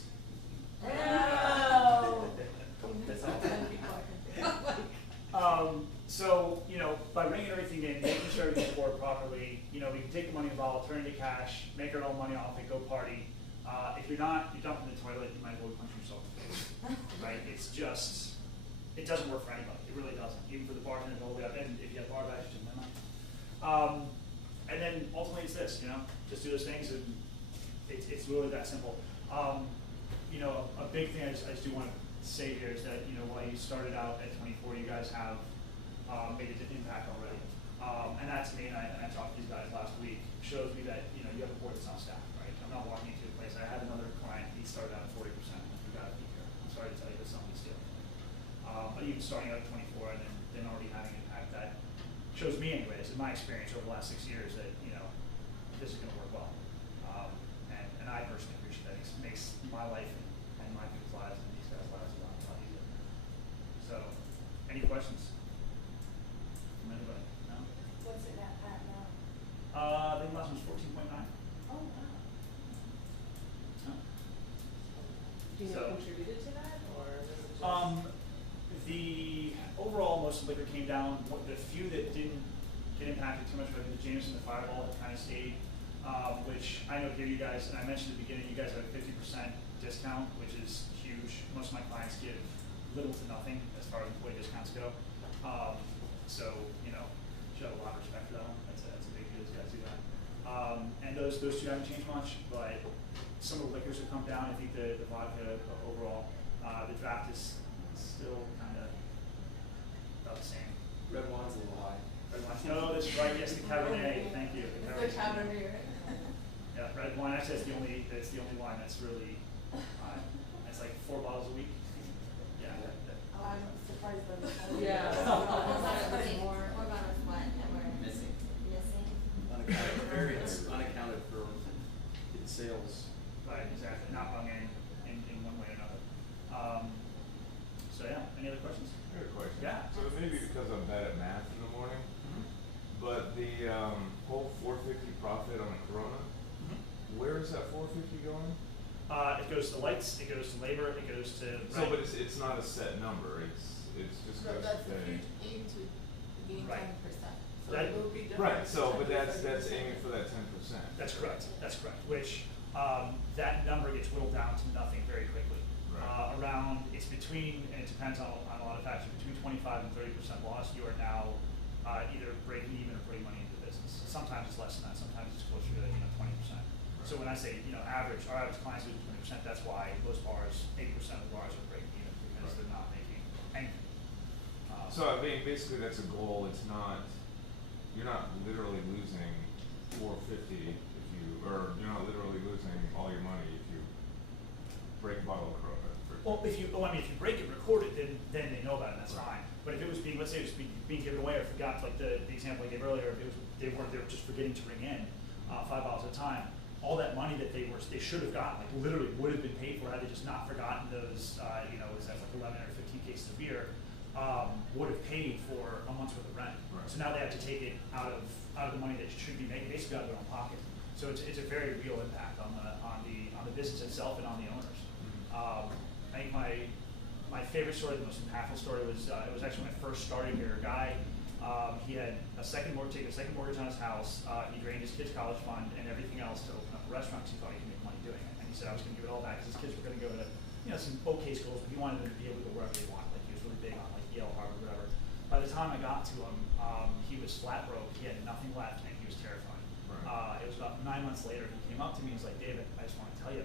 Oh. So, by bringing everything in, making sure everything's poured properly, we can take the money involved, turn it into cash, make our own money off it, go party. If you're not, you dump in the toilet, you might as well punch yourself in the face, right? It doesn't work for anybody. It really doesn't, even for the bartender all the way up, and if you have bar badges, never mind. And then ultimately it's this, just do those things, and it's really that simple. A big thing I just do want to say here is that, while you started out at 24, you guys have made an impact already. And that to me, and I talked to these guys last week, shows me that, you have a board that's not staffed, right? I'm not walking into a place. I had another client, he started out at 40%. We got to be here. I'm sorry to tell you, this somebody's stealing. But even starting out at 24 and then already having an impact, that shows me anyways, in my experience over the last 6 years, that, this is going to work well. And I personally appreciate that. It makes my life and my people's lives and these guys' lives a lot easier. So, any questions from anybody? No? What's it at now? I think last one's most of the liquor came down. The few that didn't get impacted too much, but the Jameson, the Fireball have kind of stayed, which I know here you guys, and I mentioned at the beginning, you guys have a 50% discount, which is huge. Most of my clients give little to nothing as far as employee discounts go. So, you know, should have a lot of respect for that one. That's a big deal, those guys do that. And those two haven't changed much, but some of the liquors have come down. I think the vodka overall, the draft is still kind of about the same. Red wine's a little high. Red wine. No, that's right. Yes, the Cabernet. Thank you. The Cabernet. Yeah, red wine. Actually, that's the only wine that's really high. It's like 4 bottles a week. Yeah. Oh, I'm surprised by that. Yeah. More bottles what that we're Missing. missing? Unaccounted for variance, unaccounted for in sales. Right. Exactly. Not hung in one way or another. So yeah. Any other questions? I got a question. Yeah. So it may be because I'm bad at math in the morning, but the whole 450 profit on a Corona, where is that 450 going? It goes to lights. It goes to labor. It goes to. So, but it's not a set number. It's just No, goes that's to if pay. you aim to gain Right. 10%. So That- it will be different. Right. So, but that's 30%. aiming for that 10%. That's correct. That's correct. Which that number gets whittled down to nothing very quickly. Right. Around it's between, and it depends on a lot of factors. Between 25 and 30% loss, you are now either breaking even or putting money into the business. Sometimes it's less than that. Sometimes it's closer to 20%. So when I say average, our average clients lose 20%. That's why most bars, 80% of the bars are breaking even because they're not making anything. So I mean, basically that's a goal. It's not, you're not literally losing 450 if you, or you're not literally losing all your money if you break a bottle of Corona. Well, if you break it, record it, then they know about it, and that's fine. But if it was being, let's say it was being given away, or forgot, like the example I gave earlier, if it was, they were just forgetting to ring in 5 bottles at a time, all that money that they should have gotten, like literally would have been paid for had they just not forgotten those, was that like 11 or 15 cases of beer, would have paid for a month's worth of rent. Right. So now they have to take it out of the money that should be made, basically out of their own pocket. So it's a very real impact on the business itself and on the owners. I think my favorite story, the most impactful story was it was actually when I first started here. A guy, he had a second mortgage on his house. He drained his kid's college fund and everything else to open up a restaurant because he thought he could make money doing it. And he said I was going to give it all back because his kids were going to go to some okay schools, but he wanted them to be able to go wherever they wanted. Like he was really big on like Yale, Harvard, whatever. By the time I got to him, he was flat broke. He had nothing left, and he was terrified. Right. It was about 9 months later. He came up to me and was like, "David, I just want to tell you,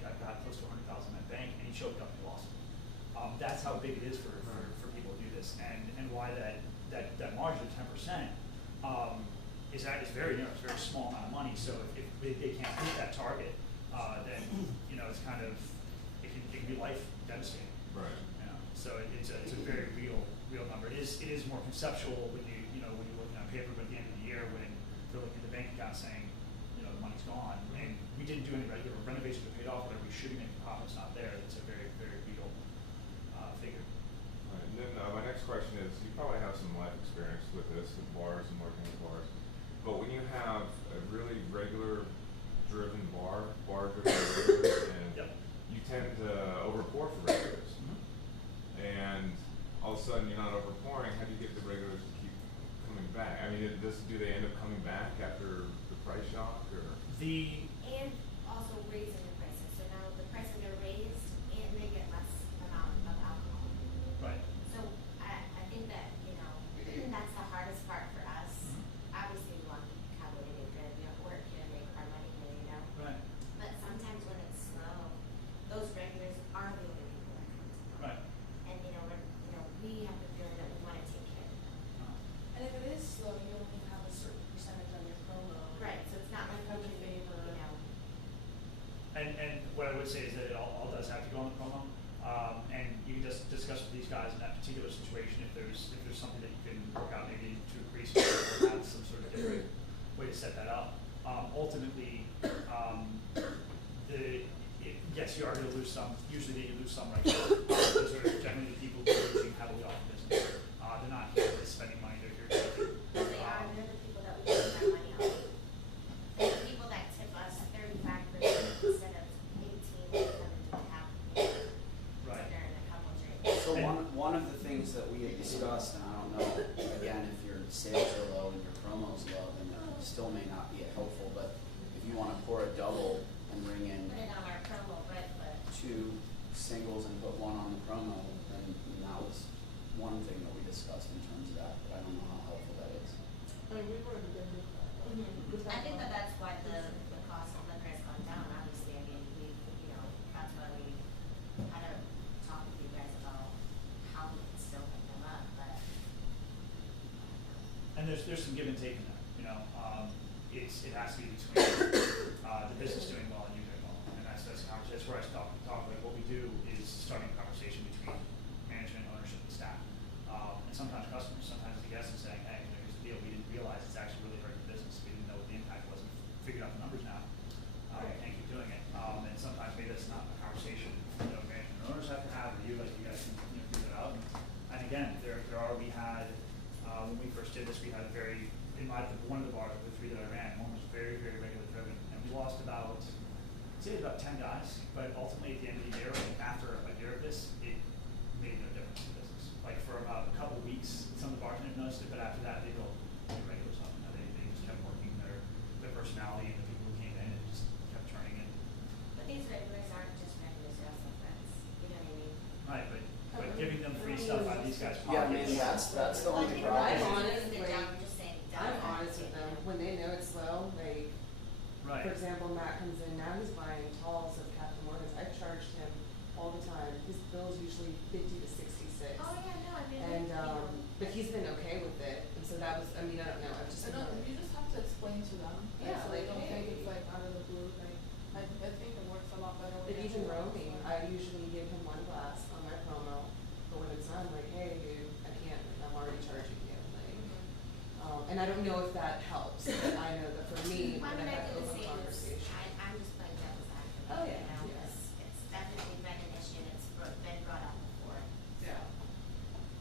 I've got close to $100,000 in my bank," and he choked up and lost it. That's how big it is for people to do this, and why that margin of 10% is very it's a very small amount of money. So if they can't hit that target, then it's kind of it can be life devastating. Right. So it's a very real number. It is more conceptual when you're looking on paper, but at the end of the year when they're looking at the bank account saying the money's gone, and we didn't do any regular renovations or paid off, whatever, we should be making profits not there. It's a very real figure. Right. And then my next question is, you probably have some life experience with this, with bars and working with bars, but when you have a really regular driven bar-driven regulars, and Yep. you tend to overpour for regulars, and all of a sudden you're not overpouring, how do you get the regulars to keep coming back? I mean, do they end up coming back after the price shock, or? And also raising the prices, so now the prices are raised and they get less amount of alcohol. Right. So I think that, that's the hardest part for us. Obviously we want Cowboy to make good, work here, make our money here, Right. But sometimes when it's slow, those regulars are the only people that come to work. Right. And we have the feeling that we want to take care of them. And if it is slow, you only have a certain percentage on your promo. Right, so it's not like we can, And what I would say is that it all does have to go on the promo, and you can just discuss with these guys in that particular situation if there's something that you can work out, maybe to increase or have some sort of different way to set that up. Ultimately, yes, you are going to lose some. Usually, you lose some right now. Those are generally the people who are losing heavily off the business. They're not here just spending money; they're here. They're the people that we spend our money on. They're the people that tip us 35% instead of 18 that come into the house. Right. So they're in a couple drinks. So one of the things that we had discussed, and I don't know, again, if your sales are low and your promo's low, then it still may not be helpful, but if you wanna pour a double and bring in Put it on our promo, but 2 singles and put 1 on the promo, then that was one thing that we discussed in terms of that, but I don't know how helpful that is. I mean, we were in good with that. I think that that's why the cost of liquor has gone down, obviously, I mean, we, that's why we had to talk with you guys about how we can still pick them up, but. And there's some give and take in that, it has to be between, the business doing well and you doing well, and that's where I talk, like, what we do is starting a conversation between management, ownership, and staff. And sometimes customers, sometimes the guests are saying, hey, here's the deal, we didn't realize it's actually really hurting the business, we didn't know what the impact was, we figured out the numbers now, and keep doing it. And sometimes maybe that's not a conversation, management and owners have to have, or you guys can, figure it out. And again, we had, when we first did this, we had a very, one of the bars, the 3 that I ran, one was very, very regular driven, and we lost about 10 guys, but ultimately at the end of the year, after a year of this, it made no difference in business. Like for about a couple of weeks, some of the bartenders noticed it, but after that, they built regulars up. They just kept working their personality and the people who came in and just kept turning in. But these regulars aren't just regulars, they're also friends, you know what I mean? Right, but giving them free stuff out of these guys' Yeah, I mean, pockets. that's the only Like, problem. I'm we're honest, doing the like, job, we're just saying, I'm don't honest with them, when they know it's slow, like, Right. for example, Matt comes in, now he's buying talls of Captain Morgan's, I've charged him all the time, his bill's usually 50 to 66. Oh, yeah, no, I mean. And, but he's been okay with it, and so that was, I mean, I don't know, I've just I been know, like, you just have to explain to them. Yeah, So they like, don't think hey. it's like out of the blue, like, I think it works a lot better. but when even it's roaming, like- I usually give him 1 glass on my promo, but when it's not, I'm like, hey, dude, I can't, I'm already charging you, like, and I don't know if that helps, but I know that for me, I when mean, I I have do the open same, conversation. I'm just playing devil's advocate, Oh, yeah, yeah. it's definitely been an issue, it's been brought up before, so. Yeah.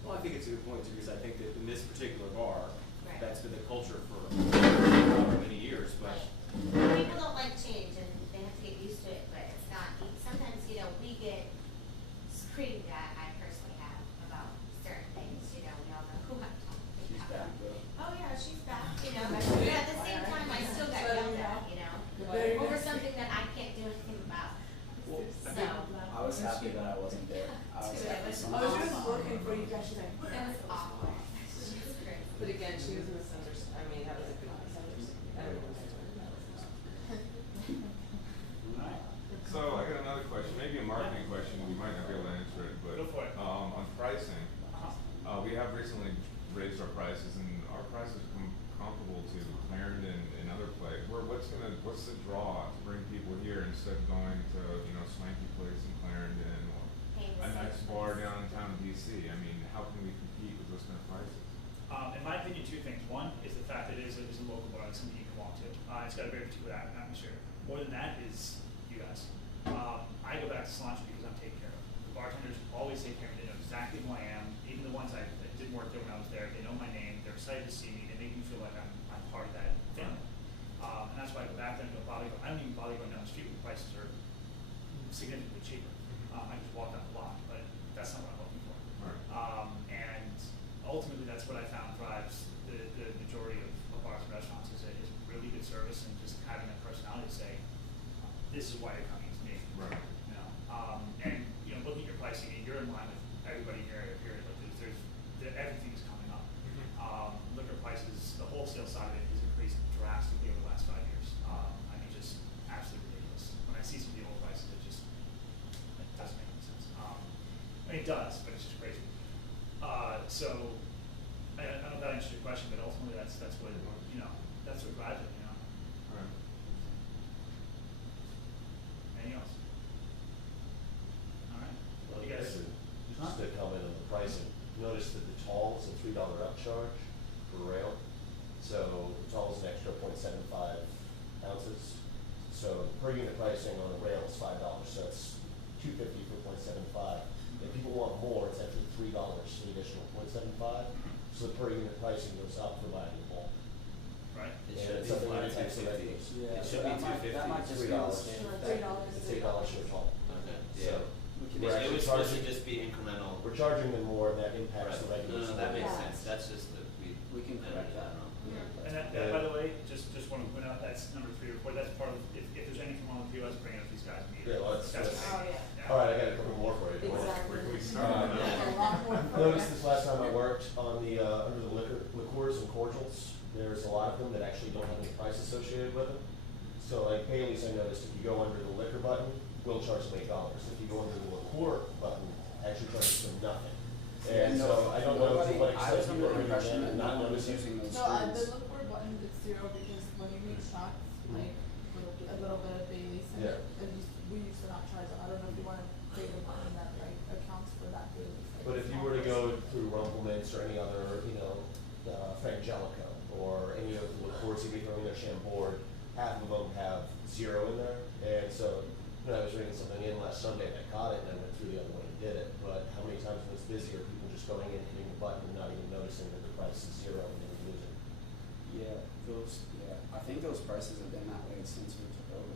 Well, I think it's a good point too, because I think that in this particular bar, Right. that's been the culture for however many years, but. People don't like change and they have to get used to it, but it's not, sometimes, we get screamed at, I personally have, about certain things, we all know who I'm talking She's about. back though. Oh, yeah, she's back, but at the same time, I still got yelled at, over something that I can't do anything about. Well, I So, think I was happy that I wasn't there. I was happy Oh, someone Oh, she else was saw working me. for you guys, she's like. it was awful, she was crazy. But again, she was misunderstood, I mean, that was a good misunderstanding, I don't know. So I got another question, maybe a marketing question, we might not be able to answer it, but, Go for it. on pricing, we have recently raised our prices and our prices come comparable to Clarendon and other places. What's the draw to bring people here instead of going to, swanky place in Clarendon or Paying the a same nice bar price. downtown DC? I mean, how can we compete with those kind of prices? In my opinion, 2 things. One is the fact that it is a local bar, it's something you can walk to. It's got a very particular atmosphere. More than that is you guys. I go back to Cilantro because I'm taken care of. The bartenders always take care of me. They know exactly who I am. Even the ones that didn't work there when I was there, they know my name. They're excited to see me. They make me feel like I'm part of that family. And that's why I go back there and go bother. I don't even bother going down the street when the prices are significantly cheaper. I just walk down the block, but that's not what I'm looking for. Right. And ultimately, that's what I found drives the majority of bars and restaurants is really good service and just having that personality to say, this is why you're coming to me. Right. And looking at your pricing, you're in line with everybody here. Like everything's coming up. Liquor prices, the wholesale side of it has increased drastically over the last 5 years. I mean, just absolutely ridiculous. When I see some of the old prices, it doesn't make any sense. I mean, it does, but it's just crazy. So I don't know if that answers your question, but ultimately that's what that's what drives it. Right. Anything else? All right. Well, You guys. just to comment on the pricing, notice that the tall is a $3 upcharge per rail. So the tall is an extra 0.75 ounces. So per unit pricing on a rail is $5, so that's $2.50 for 0.75. If people want more, it's actually $3 for the additional 0.75. So the per unit pricing goes up for buying the bulk. Right. It And should it's be something flat that at takes the 250. regulars. Yeah, It so should be that might 250. just be the $3. standard. $3. It's $8 for a tall. Okay. So, We can We're It actually was supposed to charging, just be incremental. we're charging them more, and that impacts the Right. regular. No, that makes Yeah. sense, that's just the, We can correct that. wrong. And that, by the way, just want to point out, that's number 3 report, that's part of, if there's anything wrong with POS, bring it up to these guys. Yeah, well, that's- Oh, yeah. All right, I got a couple more for you. Exactly. We start. A lot more I noticed this last time I worked on the, under the liqueurs and cordials, there's a lot of them that actually don't have any price associated with them. So like Bailey's, I noticed if you go under the liquor button, we'll charge them $8. If you go under the liqueur button, actually charges them nothing. And so I don't know to what I was extent under people the are impression using that it, no not one was noticing. using those No, the screens. look for button it's 0 because when you make shots, like a little bit of Bailey's, and Yeah. we used to not charge. I don't know if you want to create a button that like accounts for that Bailey's. Like, But if you were to go through Rumplemints or any other, Frangelico or any of the liqueurs you get from their Chambord, half of them have 0 in there. And so, I was reading something in last Sunday and I caught it and I went through the other one and did it. But how many times when it's busy are people just going in, hitting the button and not even noticing that the price is 0 and then losing? I think those prices have been that way since we took over.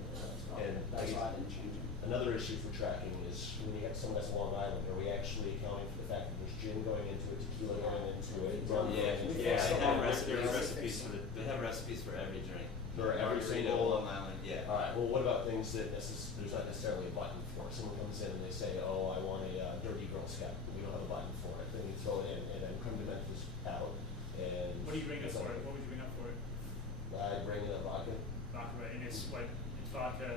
And That's why I didn't change them. Another issue for tracking is when you have someone that's Long Island, are we actually accounting for the fact that there's gin going into it, tequila going into it, rum going into it? Yeah, Yeah, they have recipes for every drink. For every Margarita, single- Long Island, yeah. Alright, well, what about things that there's not necessarily a button for? Someone comes in and they say, oh, I want a dirty Girl Scout, we don't have a button for it, then you throw it in, and then come to Memphis out, and. What do you bring up for it? What would you bring up for it? I bring in a vodka. Vodka, right, and it's what, it's vodka.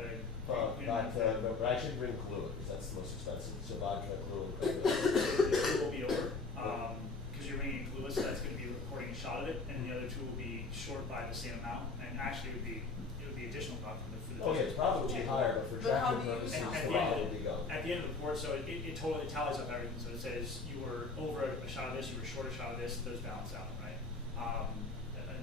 Vodka, but I should bring Kahlua, because that's the most expensive, so vodka, Kahlua, and The 2 will be over, because you're bringing Kahlua, so that's gonna be recording a shot of it, and the other 2 will be short by the same amount, and actually it would be additional vodka for the. Oh, yeah, it's probably higher, but for But how tracking do you purposes, count the for bottle it? will be going. At the end of the report, so it totally tallies up everything, so it says you were over a shot of this, you were short a shot of this, those balance out, right?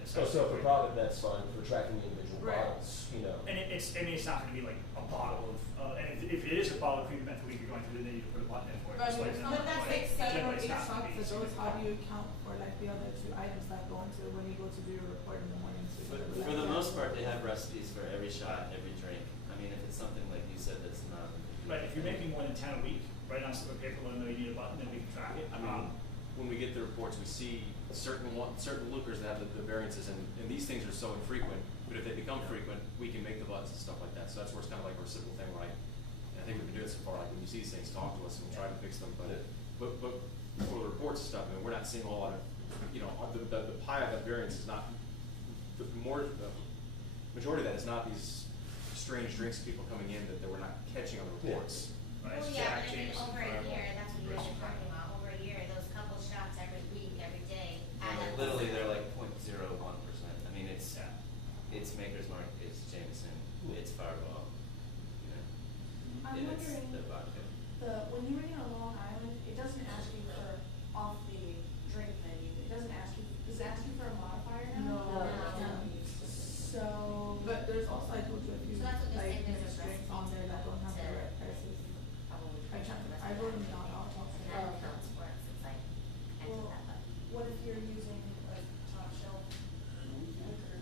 So for profit, that's fine, for tracking the individual Right. bottles, And it's not gonna be like a bottle of, and if it is a bottle of cream menthol week you're going through, then you can put a button in for it. But Just like it's that. not that's like like 7 or generally 8 it's not shots gonna be for those. super How do high. you account for like the other 2 items that go into when you go to do your report in the morning? So you can For the like- most part, they have recipes for every shot, every drink. I mean, if it's something like you said that's not. Right, if you're making more than 10 a week, write on some paper, let them know you need a button, then we can track it. I mean, when we get the reports, we see certain liquors that have the variances, and these things are so infrequent, but if they become frequent, we can make the buttons and stuff like that. So that's where it's kind of like a reciprocal thing, where I think we've been doing it so far, like when you see these things, talk to us and we'll try to fix them, but for the reports and stuff, I mean, we're not seeing a whole lot of, the pie of that variance is not, the majority of that is not these strange drinks, people coming in that we're not catching on the reports. Right, Well, it's yeah, Jack, but I mean, Jameson, over a Fireball, year, that's what you guys British are talking about, over a year, those couple shots every week, every day, add up. Literally, they're like 0.01%. I mean, it's Yeah. Maker's Mark, it's Jameson, it's Fireball, I'm and it's wondering, the vodka. when you bring in a Long Island, it doesn't ask you for off the drink menu, it doesn't ask you, does it ask you for a modifier now? No. So. But there's also I told you a few So that's what like they say, there's a mixed drinks recipe on there that don't have the to- right prices. Probably. I wrote them down. I'll talk to And you. that accounts for it, so it's like, enter Well, that button. what if you're using like top shelf liquor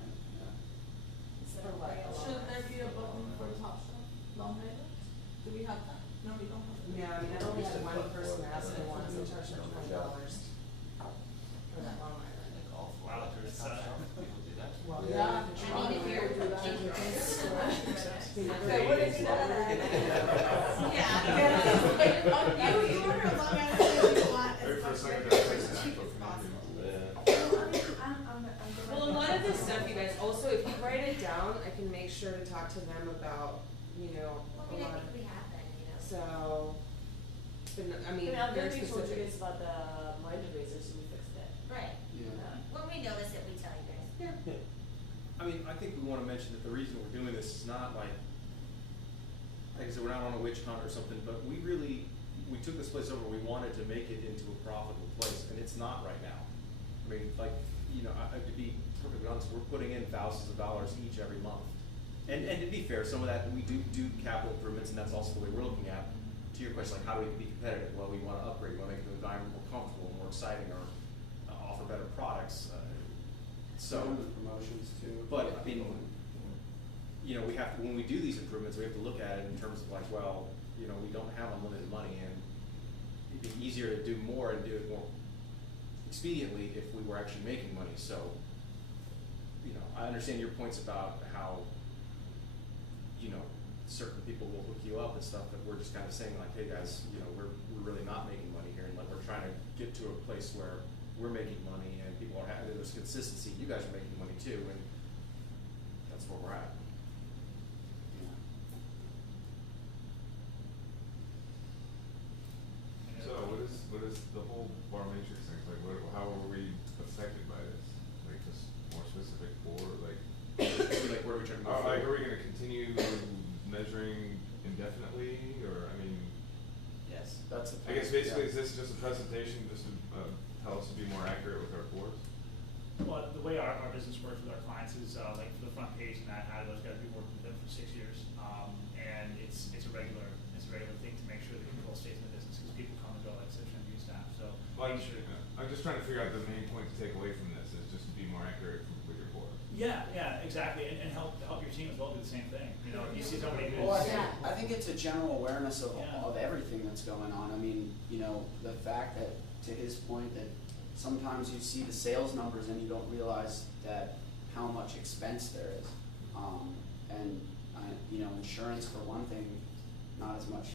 instead of For what? rail? Should there be a button for Top Shelf? Long Night? Do we have that? No, we don't have that. Yeah, I mean, I only had one person ask me once and charged them $20 for that Long Island. Like all four Wow, liquors, it's, top shelf, people do that. Well, Yeah. yeah. I mean, if you're- do that in the case store. Okay, what is that? Yeah. You order a Long Island if you want Wait as for a much second, liquor guys. as cheap as possible. Yeah. Well, a lot of this stuff, you guys, also, if you write it down, I can make sure to talk to them about, Well, a I mean, I lot think of, we have been, so, but, I mean, I'm very very told you specific. guys about the mind erasers, so we fixed it. Right. Yeah. When we notice it, we tell you guys. I mean, I think we wanna mention that the reason we're doing this is not like I said, we're not on a witch hunt or something, but we took this place over, we wanted to make it into a profitable place, and it's not right now. I mean, like, to be perfectly honest, we're putting in thousands of dollars each every month. And to be fair, some of that, we do capital improvements, and that's also the way we're looking at, to your question, like, how do we be competitive? Well, we wanna upgrade, we wanna make the environment more comfortable, more exciting, or offer better products, so. Some of the promotions too. But, I mean, we have to, when we do these improvements, we have to look at it in terms of like, well, you know, we don't have unlimited money, and it'd be easier to do more and do it more expediently if we were actually making money, so, you know, I understand your points about how, you know, certain people will hook you up and stuff, but we're just kind of saying like, hey guys, you know, we're really not making money here, and like, we're trying to get to a place where we're making money and people are having, there's consistency, you guys are making money too, and that's where we're at. Yeah. So what is the whole bar matrix thing, like how are we affected by this? Like just more specific for like, Like, where are we trying to go like forward? are we gonna continue measuring indefinitely, or I mean, Yes. That's a. I guess basically yeah. is this just a presentation just to tell us to be more accurate with our boards? Well, the way our business works with our clients is, like, for the front page, and I had those guys, we've been working with them for 6 years. And it's a regular thing to make sure the control stays in the business, because people come and go, like, such an abuse staff, so. Well, make sure. I'm just trying to figure out the main point to take away from this is just to be more accurate with your board. Yeah, exactly, and help your team as well do the same thing, you know, if you see somebody who's. Well, I think it's a general awareness of, Yeah. of everything that's going on. I mean, you know, the fact that, to his point, that sometimes you see the sales numbers and you don't realize that how much expense there is. And, you know, insurance for one thing, not as much